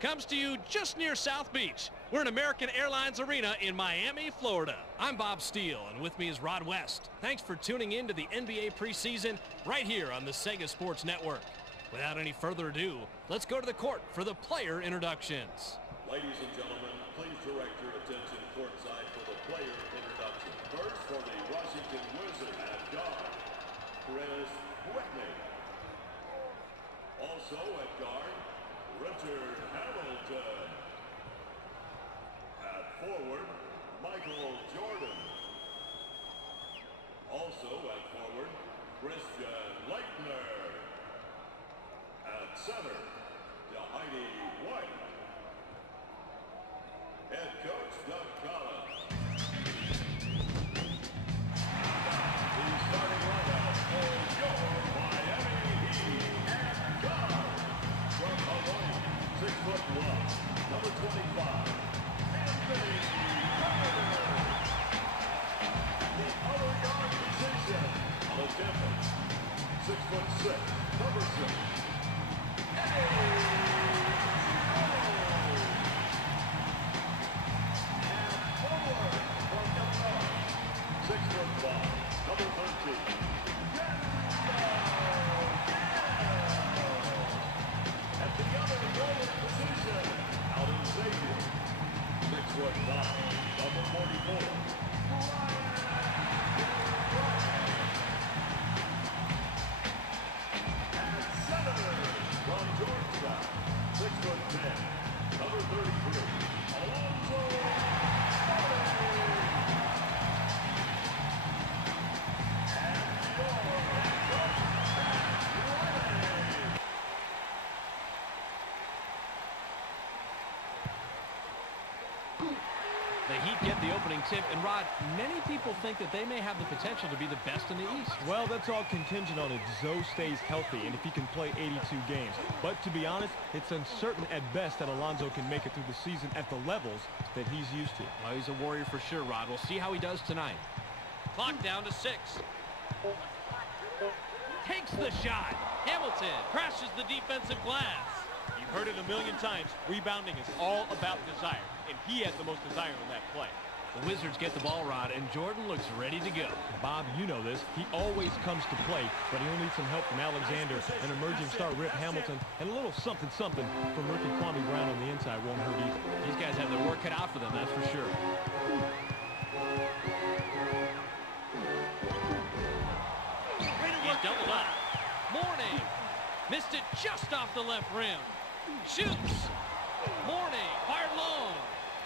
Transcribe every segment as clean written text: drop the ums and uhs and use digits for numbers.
comes to you just near South Beach. We're in American Airlines Arena in Miami, Florida. I'm Bob Steele, and with me is Rod West. Thanks for tuning in to the NBA preseason right here on the Sega Sports Network. Without any further ado, let's go to the court for the player introductions. Ladies and gentlemen, please direct your attention courtside for the player introduction. First, for the Washington Wizards at guard, Chris Whitney. Also at guard, Richard Hamilton. At forward, Michael Jordan. Also at forward, Christian Laettner. At center, Heidi White. Head coach Doug Collins. The starting lineup for your Miami Heat and guard. From Hawaii, 6'1", number 25, Anthony Carter. The other guard position on the defense, 6'6", number 6. The Heat get the opening tip, and Rod, many people think that they may have the potential to be the best in the East. Well, that's all contingent on if Zoe stays healthy and if he can play 82 games. But to be honest, it's uncertain at best that Alonzo can make it through the season at the levels that he's used to. Well, he's a warrior for sure, Rod. We'll see how he does tonight. Clock down to 6. Takes the shot. Hamilton crashes the defensive glass. You've heard it a million times. Rebounding is all about desire, and he has the most desire in that play. The Wizards get the ball, Rod, and Jordan looks ready to go. Bob, you know this. He always comes to play, but he'll need some help from Alexander, an emerging star Rip Hamilton, and a little something-something from rookie Kwame Brown on the inside won't hurt either. These guys have their work cut out for them, that's for sure. He's doubled up. Mourning. Missed it just off the left rim. Shoots. Mourning. Fired long.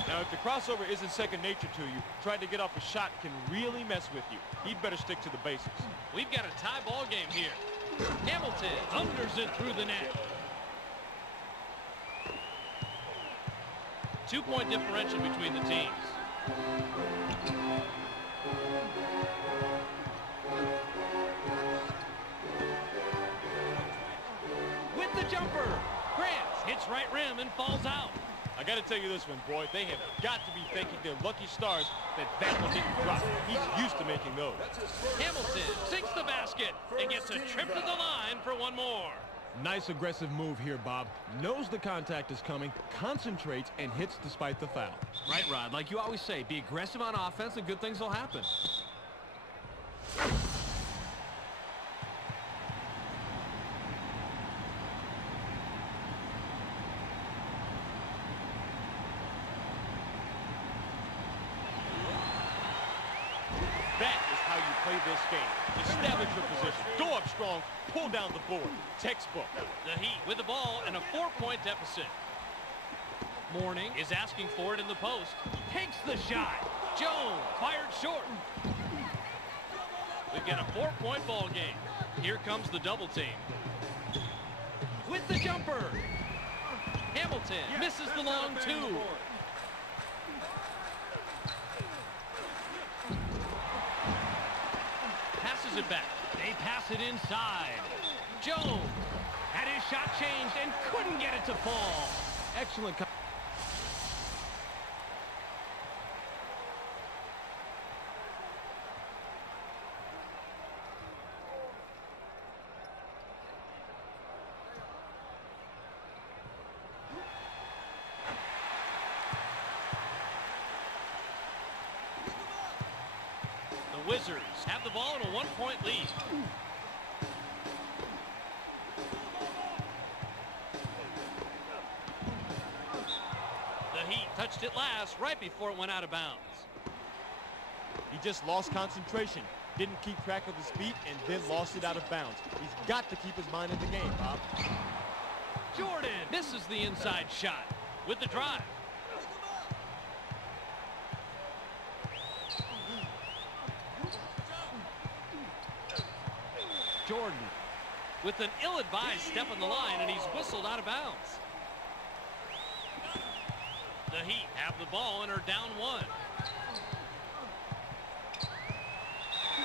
Now, if the crossover isn't second nature to you, trying to get off a shot can really mess with you. He'd better stick to the basics. We've got a tie ball game here. Hamilton thunders it through the net. 2-point differential between the teams. With the jumper. Grant hits right rim and falls out. I got to tell you this one, boy. They have got to be thanking their lucky stars that one didn't drop. He's used to making those. Hamilton sinks the basket and gets a trip to the line for one more. Nice aggressive move here, Bob. Knows the contact is coming, concentrates, and hits despite the foul. Right, Rod. Like you always say, be aggressive on offense and good things will happen. That is how you play this game. Establish your position. Go up strong. Pull down the board. Textbook. The Heat with the ball and a 4-point deficit. Mourning is asking for it in the post. Takes the shot. Jones fired short. We've got a 4-point ball game. Here comes the double team. With the jumper. Hamilton misses the long two. Passes it back. They pass it inside. Jones had his shot changed and couldn't get it to fall. Excellent. The Wizards have the ball in a 1-point lead. The Heat touched it last right before it went out of bounds. He just lost concentration, didn't keep track of his feet, and then lost it out of bounds. He's got to keep his mind in the game, Bob. Jordan misses the inside shot with the drive. Jordan with an ill-advised step on the line, and he's whistled out of bounds. The Heat have the ball and are down 1.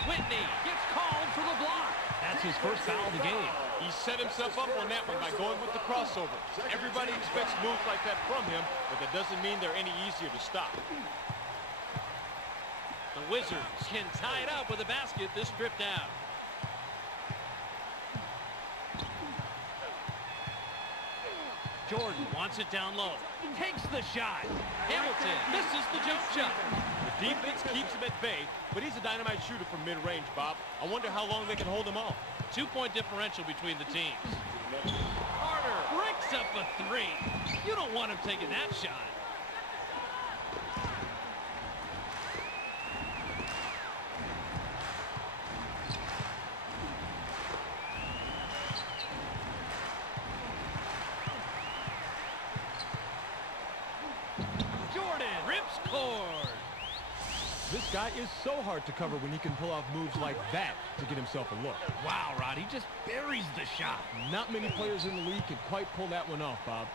Whitney gets called for the block. That's his first foul of the game. He set himself up on that one by going with the crossover. Everybody expects moves like that from him, but that doesn't mean they're any easier to stop. The Wizards can tie it up with a basket this trip down. Jordan wants it down low. Takes the shot. Hamilton misses the jump shot. The defense keeps him at bay, but he's a dynamite shooter from mid-range, Bob. I wonder how long they can hold him off. 2-point differential between the teams. Carter breaks up a 3. You don't want him taking that shot. Jordan rips cord. This guy is so hard to cover when he can pull off moves like that to get himself a look. Wow, Rod, he just buries the shot. Not many players in the league can quite pull that one off, Bob.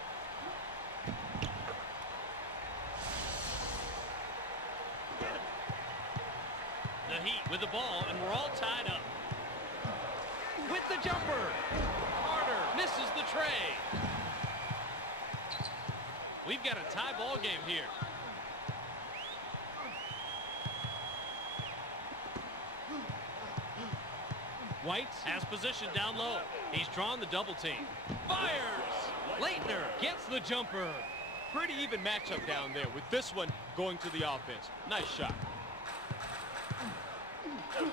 The Heat with the ball, and we're all tied up. With the jumper. Carter misses the tray. We've got a tie ball game here. White has position down low. He's drawn the double team. Fires! Leitner gets the jumper. Pretty even matchup down there, with this one going to the offense. Nice shot.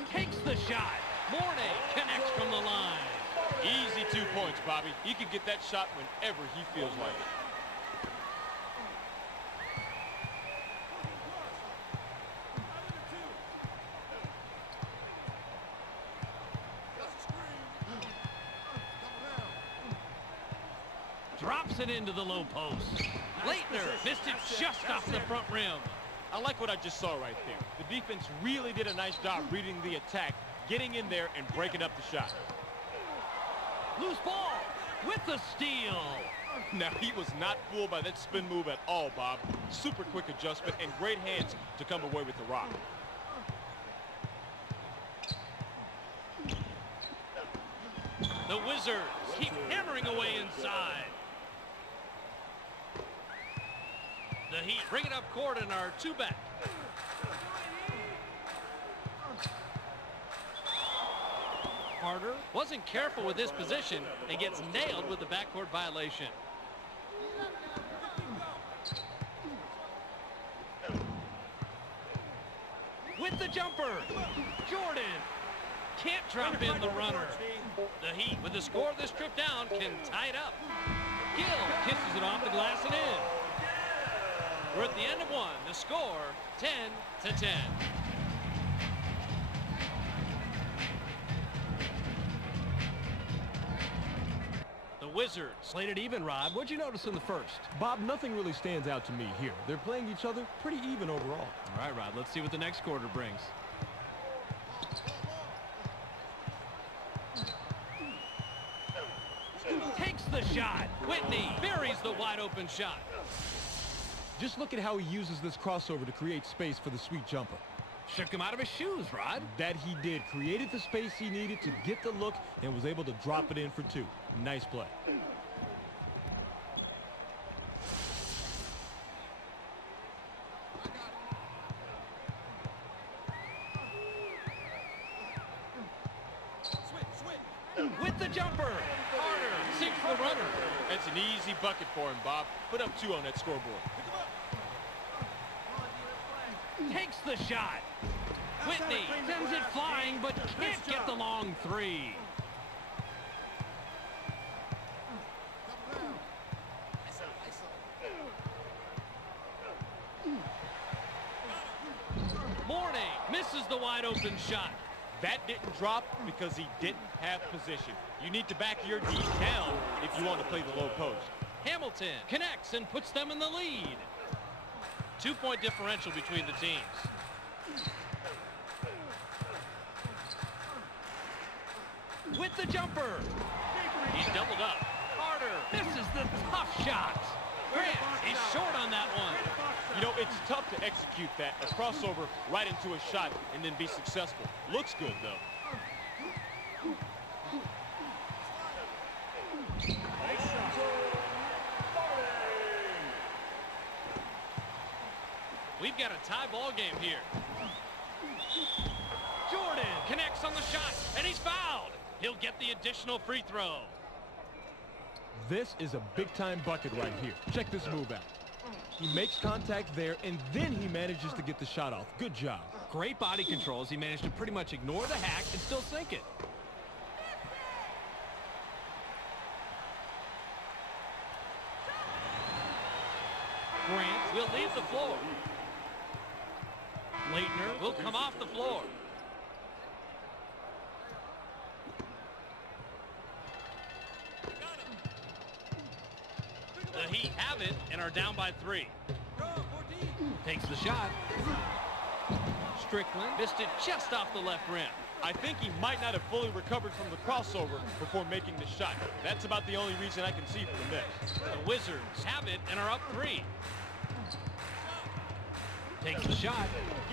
Takes the shot. Mornay connects from the line. Easy 2 points, Bobby. He can get that shot whenever he feels like it. Drops it into the low post. Leitner missed it just off the front rim. I like what I just saw right there. The defense really did a nice job reading the attack, getting in there and breaking up the shot. Loose ball with the steal. Now, he was not fooled by that spin move at all, Bob. Super quick adjustment and great hands to come away with the rock. The Wizards keep hammering away inside. The Heat bring it up court in our 2-back. Carter wasn't careful with his position and gets nailed with the backcourt violation. With the jumper, Jordan can't drop in the runner. The Heat, with the score of this trip down, can tie it up. Gill kisses it off the glass and in. We're at the end of one. The score, 10-10. The Wizards played it even, Rod. What'd you notice in the first? Bob, nothing really stands out to me here. They're playing each other pretty even overall. All right, Rod, let's see what the next quarter brings. Takes the shot. Whitney buries the wide open shot. Just look at how he uses this crossover to create space for the sweet jumper. Shook him out of his shoes, Rod. That he did. Created the space he needed to get the look and was able to drop it in for 2. Nice play. With the jumper. Carter sinks the runner. That's an easy bucket for him, Bob. Put up 2 on that scoreboard. Takes the shot. Whitney sends it flying, but can't get the long three. Mourning misses the wide open shot. That didn't drop because he didn't have position. You need to back your D down if you want to play the low post. Hamilton connects and puts them in the lead. 2-point differential between the teams. With the jumper. He's doubled up. Carter misses the tough shot. Grant is short on that one. You know, it's tough to execute that, a crossover right into a shot and then be successful. Looks good, though. We've got a tie ball game here. Jordan connects on the shot, and he's fouled. He'll get the additional free throw. This is a big-time bucket right here. Check this move out. He makes contact there, and then he manages to get the shot off. Good job. Great body control as he managed to pretty much ignore the hack and still sink it. Grant will leave the floor. Leitner will come off the floor. The Heat have it and are down by 3. Takes the shot. Strickland missed it just off the left rim. I think he might not have fully recovered from the crossover before making the shot. That's about the only reason I can see for the miss. The Wizards have it and are up 3. Takes the shot.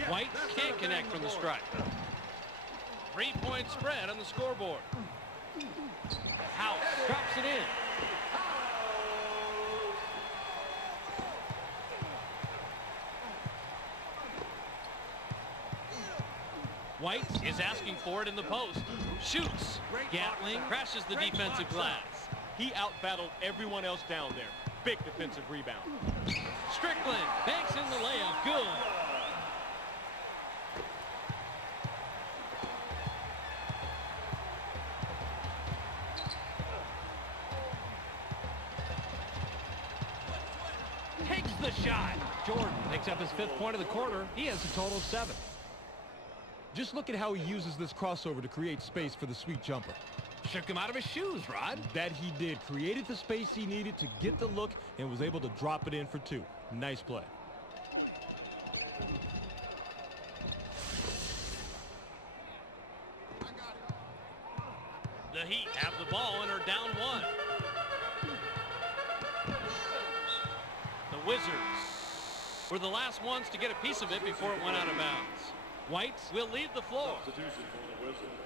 White can't connect from the stripe. 3-point spread on the scoreboard. House drops it in. White is asking for it in the post. Shoots. Gatling crashes the defensive glass. He out-battled everyone else down there. Big defensive rebound. Strickland banks in the layup. Good. Takes the shot. Jordan picks up his 5th point of the quarter. He has a total of 7. Just look at how he uses this crossover to create space for the sweet jumper. Shook him out of his shoes, Rod. That he did. Created the space he needed to get the look and was able to drop it in for 2. Nice play. The Heat have the ball and are down 1. The Wizards were the last ones to get a piece of it before it went out of bounds. White will leave the floor. Substitution for the Wizards.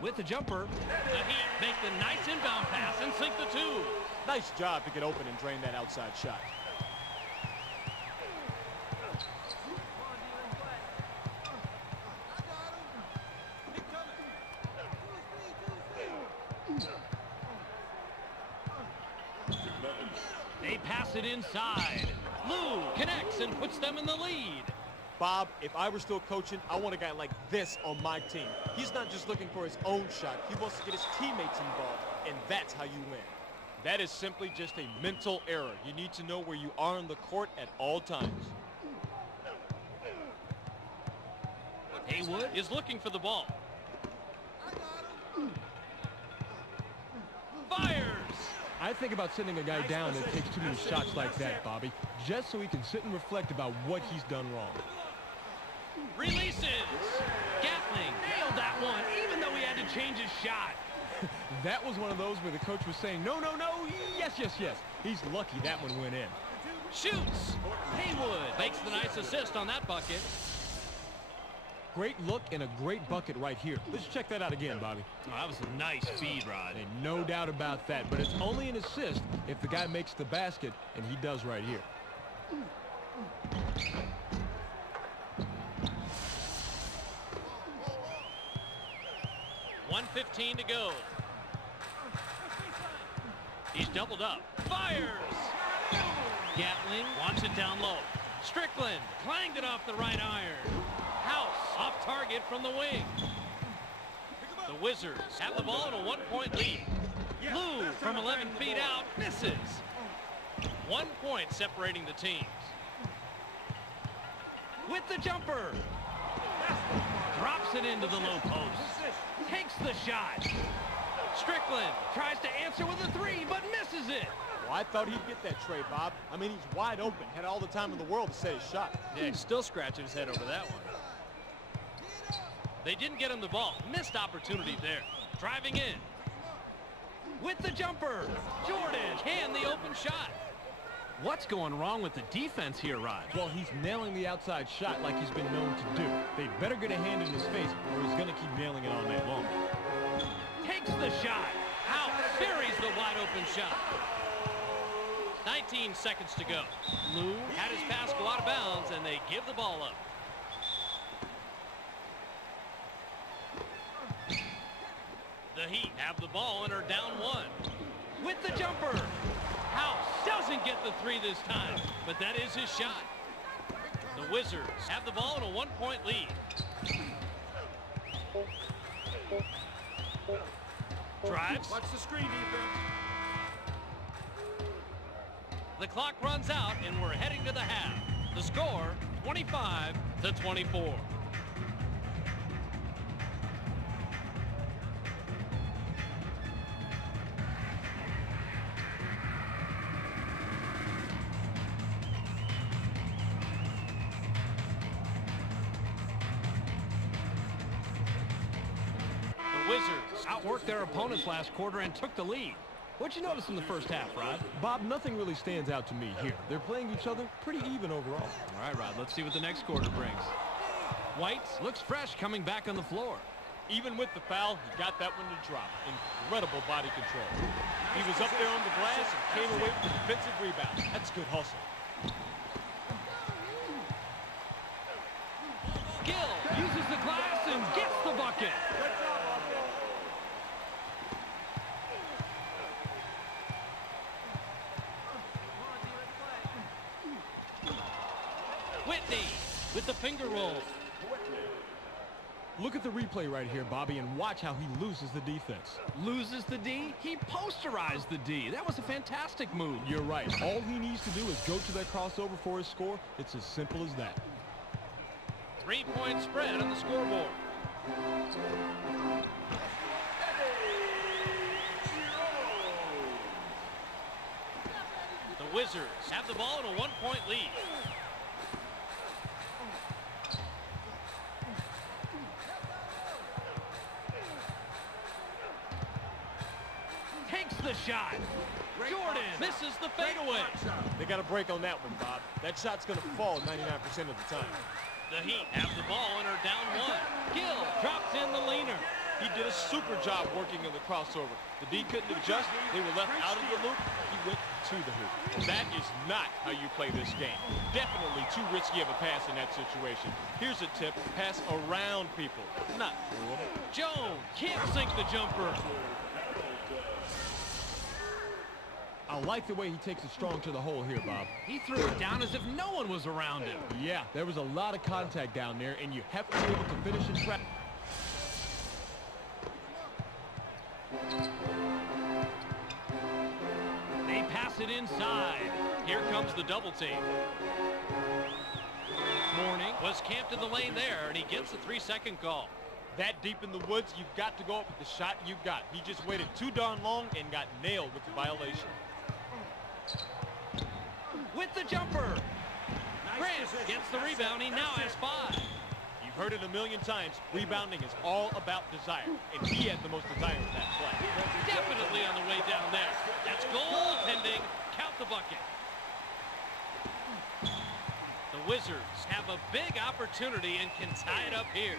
With the jumper, the Heat make the nice inbound pass and sink the 2. Nice job to get open and drain that outside shot. They pass it inside. Lou connects and puts them in the lead. Bob, if I were still coaching, I want a guy like this on my team. He's not just looking for his own shot. He wants to get his teammates involved, and that's how you win. That is simply just a mental error. You need to know where you are on the court at all times. Haywood is looking for the ball. Fires! I think about sending a guy down that takes too many shots like that, Bobby, just so he can sit and reflect about what he's done wrong. Releases. Gatling nailed that one, even though he had to change his shot. That was one of those where the coach was saying, no, no, no, yes, yes, yes. He's lucky that one went in. Shoots. Haywood makes the nice assist on that bucket. Great look and a great bucket right here. Let's check that out again, Bobby. Oh, that was a nice feed, Rod. And no doubt about that, but it's only an assist if the guy makes the basket, and he does right here. .115 to go. He's doubled up. Fires! Gatling wants it down low. Strickland clanged it off the right iron. House off target from the wing. The Wizards have the ball in a 1-point lead. Lou from 11 feet out misses. 1 point separating the teams. With the jumper. Drops it into the low post. Takes the shot. Strickland tries to answer with a three, but misses it. Well, I thought he'd get that tray, Bob. I mean, he's wide open. Had all the time in the world to set his shot. Yeah, he's still scratching his head over that one. They didn't get him the ball. Missed opportunity there. Driving in. With the jumper. Jordan can the open shot. What's going wrong with the defense here, Rod? Well, he's nailing the outside shot like he's been known to do. They'd better get a hand in his face or he's going to keep nailing it all night long. Takes the shot. Out. Buries the wide open shot. 19 seconds to go. Lou had his pass go out of bounds, and they give the ball up. The Heat have the ball and are down 1. With the jumper. House doesn't get the three this time, but that is his shot. The Wizards have the ball in a 1-point lead. Drives. Watch the screen defense. The clock runs out, and we're heading to the half. The score, 25-24. The Wizards outworked their opponents last quarter and took the lead. What'd you notice in the first half, Rod? Bob, nothing really stands out to me here. They're playing each other pretty even overall. All right, Rod, let's see what the next quarter brings. White looks fresh coming back on the floor. Even with the foul, he got that one to drop. Incredible body control. He was up there on the glass and came away with a defensive rebound. That's good hustle. Gill uses the glass and gets the bucket. Whitney with the finger roll. Look at the replay right here, Bobby, and watch how he loses the defense. Loses the D? He posterized the D. That was a fantastic move. You're right. All he needs to do is go to that crossover for his score. It's as simple as that. 3-point spread on the scoreboard. The Wizards have the ball in a 1-point lead. Takes the shot. Jordan misses the fadeaway. They got a break on that one, Bob. That shot's going to fall 99% of the time. The Heat have the ball and are down 1. Gill drops in the leaner. He did a super job working in the crossover. The D couldn't adjust. They were left out of the loop. He went to the hoop. That is not how you play this game. Definitely too risky of a pass in that situation. Here's a tip. Pass around people, not through them. Jones can't sink the jumper. I like the way he takes it strong to the hole here, Bob. He threw it down as if no one was around him. Yeah, there was a lot of contact down there, and you have to be able to finish in trap. They pass it inside. Here comes the double team. Mourning was camped in the lane there, and he gets a 3-second call. That deep in the woods, you've got to go up with the shot you've got. He just waited too darn long and got nailed with the violation. With the jumper. Grant gets the rebound. He now has 5. You've heard it a million times. Rebounding is all about desire, and he had the most desire in that play. Definitely on the way down there. That's goaltending. Count the bucket. The Wizards have a big opportunity and can tie it up here.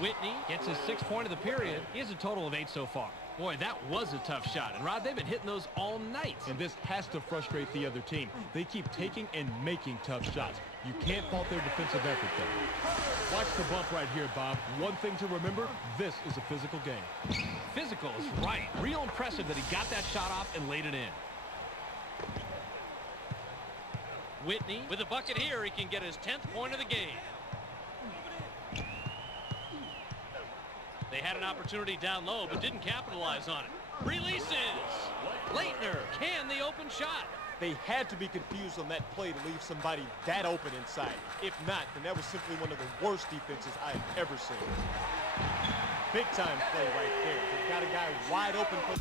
Whitney gets his 6th point of the period. He has a total of 8 so far. Boy, that was a tough shot. And, Rod, they've been hitting those all night. And this has to frustrate the other team. They keep taking and making tough shots. You can't fault their defensive effort, though. Watch the bump right here, Bob. One thing to remember, this is a physical game. Physical is right. Real impressive that he got that shot off and laid it in. Whitney with a bucket here. He can get his 10th point of the game. They had an opportunity down low, but didn't capitalize on it. Releases. Leitner can the open shot. They had to be confused on that play to leave somebody that open inside. If not, then that was simply one of the worst defenses I've ever seen. Big time play right there. They've got a guy wide open for...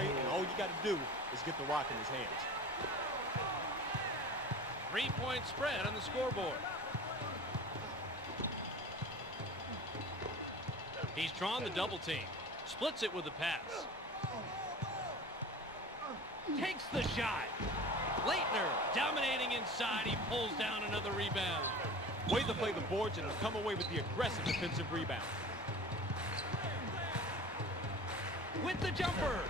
and all you got to do is get the rock in his hands. 3-point spread on the scoreboard. He's drawn the double team. Splits it with a pass. Takes the shot. Leitner dominating inside. He pulls down another rebound. Way to play the boards and to come away with the aggressive defensive rebound. With the jumper.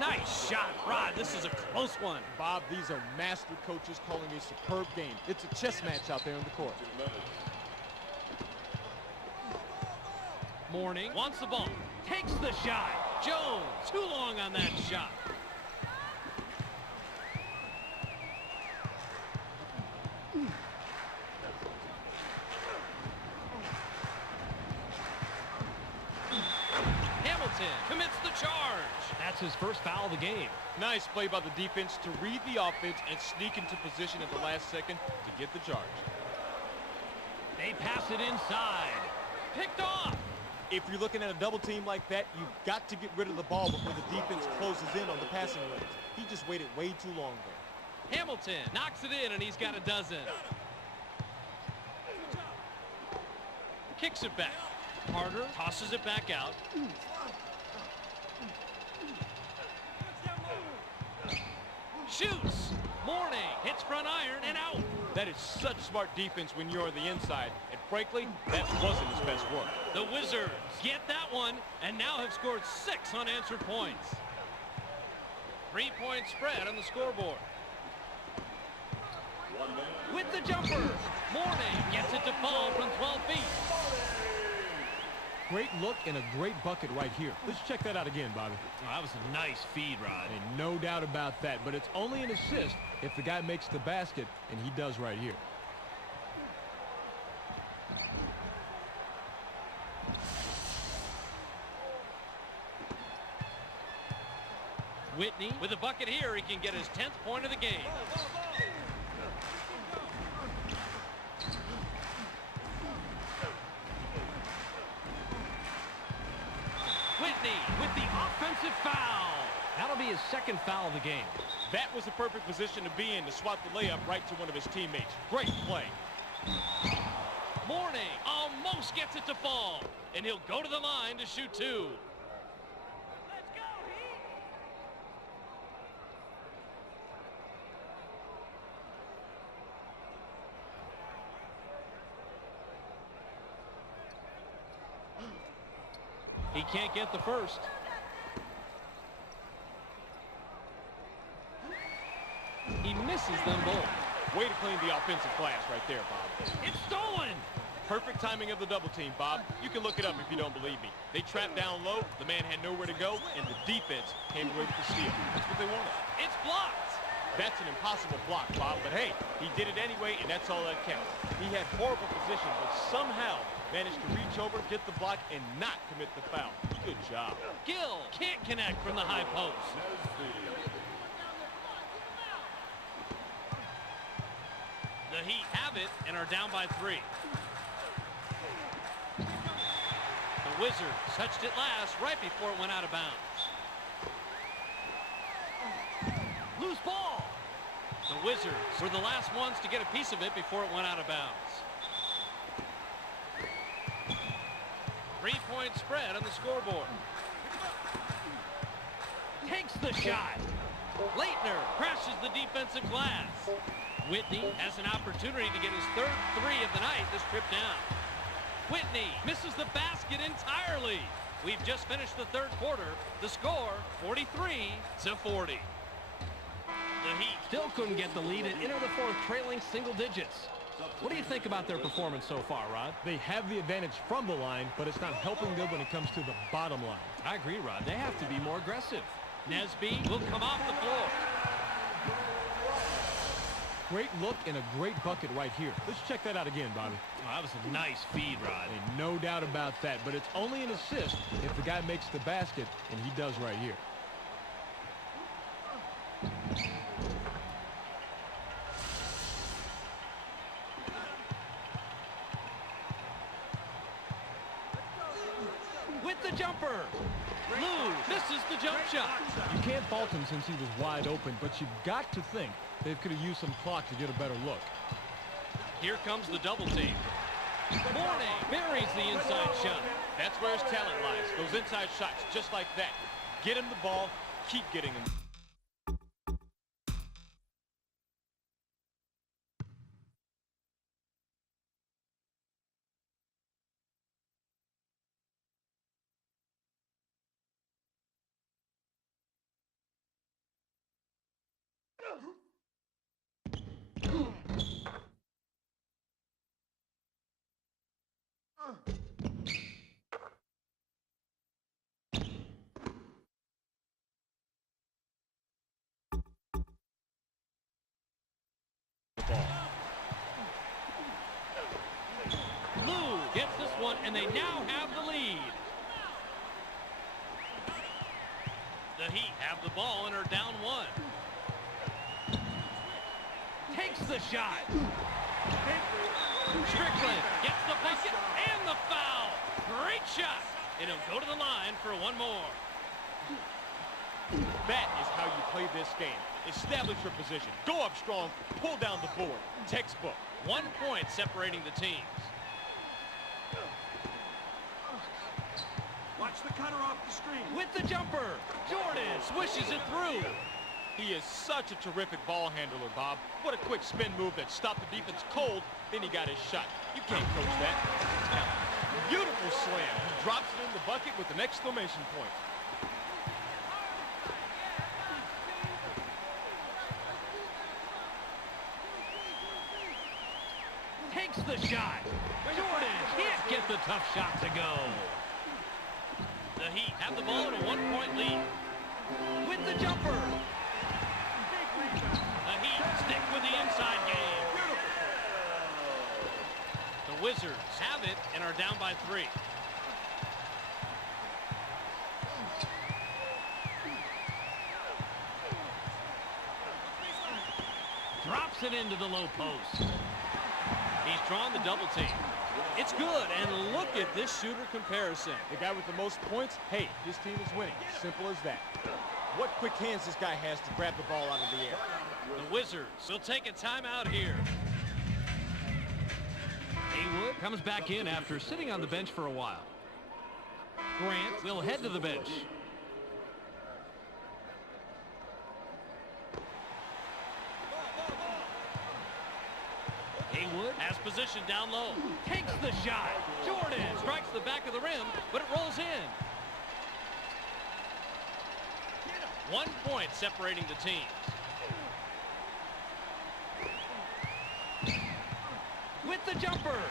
Nice shot, Rod. This is a close one. Bob, these are master coaches calling a superb game. It's a chess match out there on the court. Mourning wants the ball. Takes the shot. Jones, too long on that shot. Hamilton commits the charge. That's his first foul of the game. Nice play by the defense to read the offense and sneak into position at the last second to get the charge. They pass it inside. Picked off. If you're looking at a double team like that, you've got to get rid of the ball before the defense closes in on the passing lanes. He just waited way too long there. Hamilton knocks it in, and he's got a dozen. Kicks it back. Carter tosses it back out. Shoots. Mourning hits front iron and out. That is such smart defense when you're on the inside. And frankly, that wasn't his best work. The Wizards get that one and now have scored 6 unanswered points. 3-point spread on the scoreboard. With the jumper. Mourning gets it to fall from 12 feet. Great look and a great bucket right here. Let's check that out again, Bobby. Oh, that was a nice feed, Rod. And no doubt about that, but it's only an assist if the guy makes the basket, and he does right here. Whitney with a bucket here. He can get his 10th point of the game. Whitney with the offensive foul. That'll be his second foul of the game. That was a perfect position to be in to swat the layup right to one of his teammates. Great play. Mourning almost gets it to fall, and he'll go to the line to shoot 2. Let's go, Heat. He can't get the first. He misses them both. Way to clean the offensive glass right there, Bob. It's stolen. Perfect timing of the double team, Bob. You can look it up if you don't believe me. They trapped down low, the man had nowhere to go, and the defense came away with the steal. That's what they wanted. It's blocked. That's an impossible block, Bob, but hey, he did it anyway, and that's all that counts. He had horrible position, but somehow managed to reach over, get the block, and not commit the foul. Good job. Gill can't connect from the high post. The Heat have it and are down by 3. The Wizards touched it last right before it went out of bounds. Loose ball. The Wizards were the last ones to get a piece of it before it went out of bounds. 3-point spread on the scoreboard. Takes the shot. Leitner crashes the defensive glass. Whitney has an opportunity to get his third three of the night this trip down. Whitney misses the basket entirely. We've just finished the third quarter. The score, 43-40. The Heat still couldn't get the lead and enter the fourth trailing single digits. What do you think about their performance so far, Rod? They have the advantage from the line, but it's not helping them when it comes to the bottom line. I agree, Rod. They have to be more aggressive. Nesby will come off the floor. Great look and a great bucket right here. Let's check that out again, Bobby. Oh, that was a nice feed, Rod. And no doubt about that, but it's only an assist if the guy makes the basket, and he does right here. With the jumper. Lou misses the jump shot. You can't fault him since he was wide open, but you've got to think they could have used some clock to get a better look. Here comes the double team. Mourning buries the inside shot. That's where his talent lies. Those inside shots just like that. Get him the ball, keep getting him. Lou gets this one, and they now have the lead. The Heat have the ball and are down one. Takes the shot. Strickland gets the bucket and the foul. Great shot. And he'll go to the line for one more. That is how you play this game. Establish your position. Go up strong. Pull down the board. Textbook. 1 point separating the teams. Watch the cutter off the screen. With the jumper, Jordan swishes it through. He is such a terrific ball handler, Bob. What a quick spin move that stopped the defense cold. Then he got his shot. You can't coach that. Beautiful slam. He drops it in the bucket with an exclamation point. Takes the shot. Jordan can't get the tough shot to go. The Heat have the ball in a 1 point lead. With the jumper. The Heat stick with the inside game. The Wizards have it and are down by 3. Drops it into the low post. He's drawn the double team. It's good, and look at this shooter comparison. The guy with the most points, hey, his team is winning. Simple as that. What quick hands this guy has to grab the ball out of the air. The Wizards will take a timeout here. Haywood comes back in after sitting on the bench for a while. Grant will head to the bench. Haywood has position down low. Takes the shot. Jordan strikes the back of the rim, but it rolls in. 1 point separating the teams. With the jumper.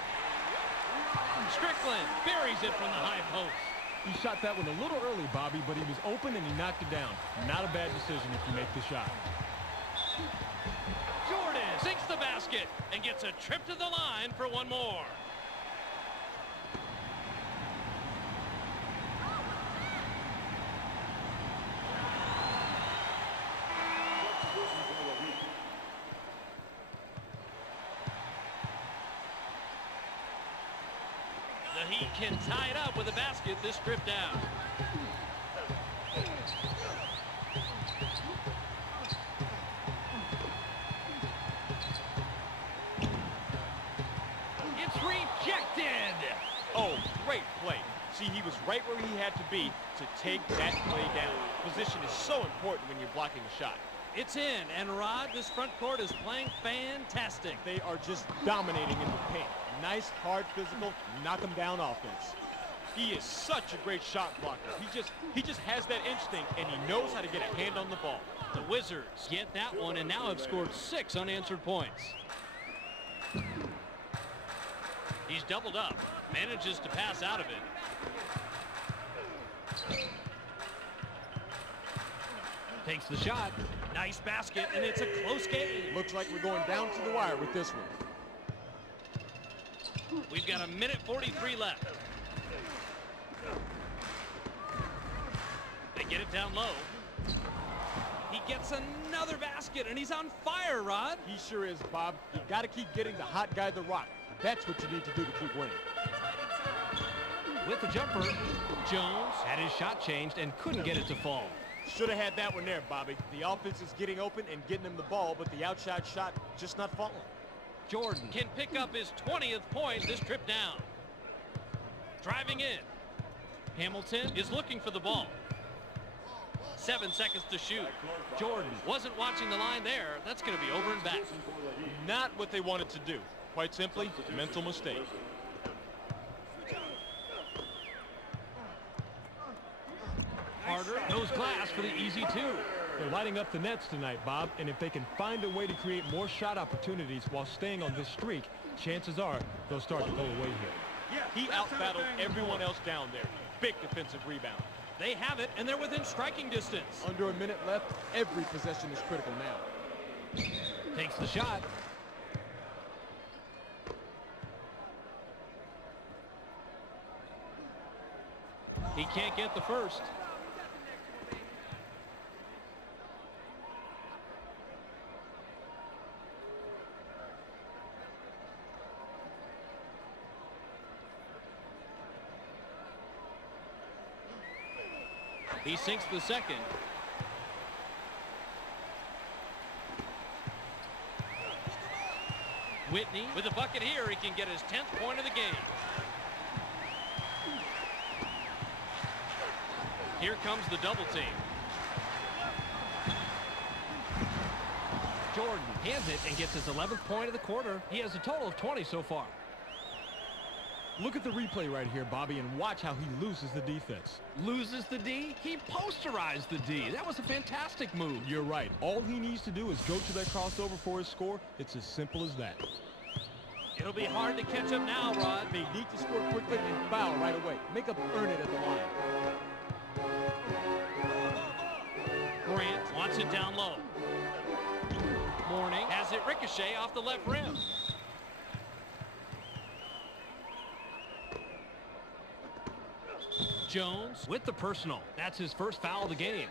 Strickland buries it from the high post. He shot that one a little early, Bobby, but he was open and he knocked it down. Not a bad decision if you make the shot. Jordan sinks the basket and gets a trip to the line for one more. The Heat can tie it up with a basket this trip down. It's rejected. Oh, great play. See, he was right where he had to be to take that play down. Position is so important when you're blocking a shot. It's in, and Rod, this front court is playing fantastic. They are just dominating in the paint. Nice, hard, physical, knock them down offense. He is such a great shot blocker. He just has that instinct, and he knows how to get a hand on the ball. The Wizards get that one and now have scored 6 unanswered points. He's doubled up, manages to pass out of it. Takes the shot. Nice basket, and it's a close game. Looks like we're going down to the wire with this one. We've got 1:43 left. They get it down low. He gets another basket, and he's on fire, Rod. He sure is, Bob. You got to keep getting the hot guy the rock. That's what you need to do to keep winning. With the jumper, Jones had his shot changed and couldn't get it to fall. Should have had that one there, Bobby. The offense is getting open and getting him the ball, but the outside shot just not falling. Jordan can pick up his 20th point this trip down. Driving in. Hamilton is looking for the ball. 7 seconds to shoot. Jordan wasn't watching the line there. That's going to be over and back. Not what they wanted to do. Quite simply, mental mistake. Carter goes glass for the easy 2. They're lighting up the nets tonight, Bob, and if they can find a way to create more shot opportunities while staying on this streak, chances are they'll start to pull away here. He out-battled everyone else down there. Big defensive rebound. They have it, and they're within striking distance. Under a minute left, every possession is critical now. Takes the shot. He can't get the first. He sinks the second. Whitney with a bucket here. He can get his 10th point of the game. Here comes the double team. Jordan hands it and gets his 11th point of the quarter. He has a total of 20 so far. Look at the replay right here, Bobby, and watch how he loses the defense. Loses the D? He posterized the D. That was a fantastic move. You're right. All he needs to do is go to that crossover for his score. It's as simple as that. It'll be hard to catch up now, Rod. They need to score quickly and foul right away. Make them earn it at the line. Grant wants it down low. Mourning has it ricochet off the left rim. Jones with the personal. That's his first foul of the game.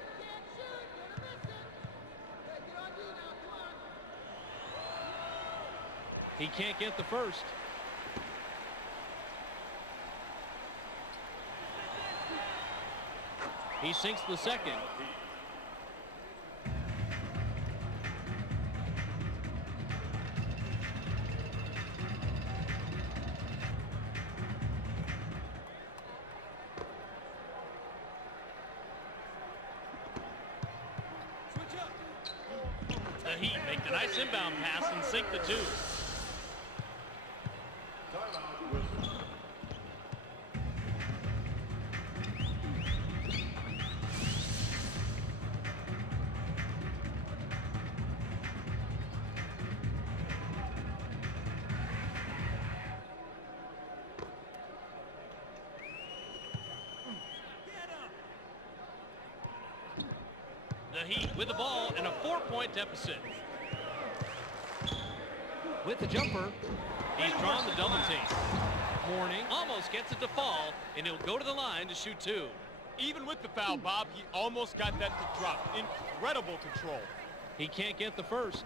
He can't get the first. He sinks the second. The Heat make the nice inbound pass and sink the 2. Timeout, Wizards. The Heat with the ball and a 4-point deficit. With the jumper, he's drawn the double team. Mourning almost gets it to fall, and he'll go to the line to shoot 2. Even with the foul, Bob, he almost got that to drop. Incredible control. He can't get the first.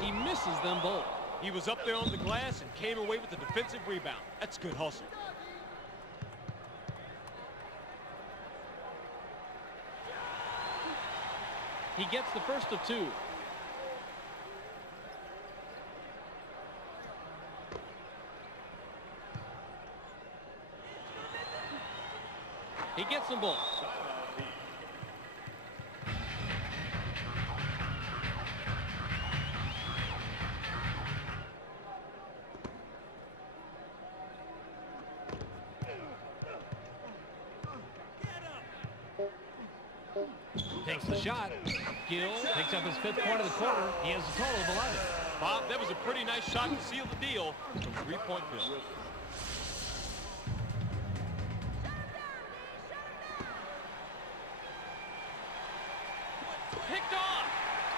He misses them both. He was up there on the glass and came away with a defensive rebound. That's good hustle. He gets the first of 2. He gets them both. Takes the shot. Gill picks up his 5th point of the quarter. He has a total of 11. Bob, that was a pretty nice shot to seal the deal from 3-point Bill. Picked off.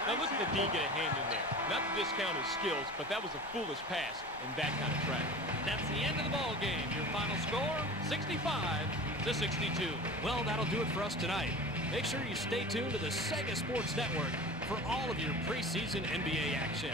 Now look at the D get a hand in there. Not to discount his skills, but that was a foolish pass in that kind of traffic. That's the end of the ball game. Your final score, 65-62. Well, that'll do it for us tonight. Make sure you stay tuned to the Sega Sports Network for all of your preseason NBA action.